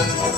Thank you.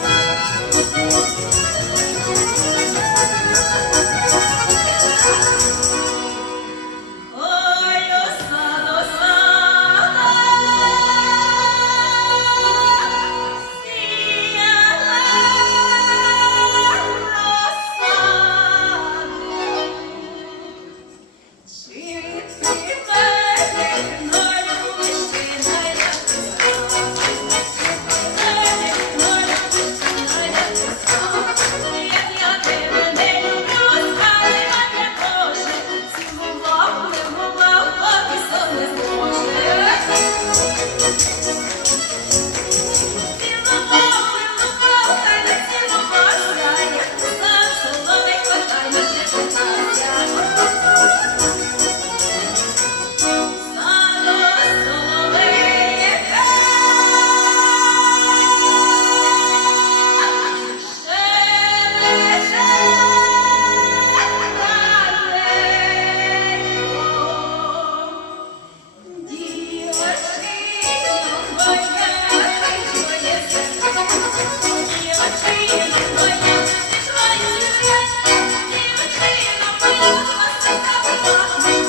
Thank you.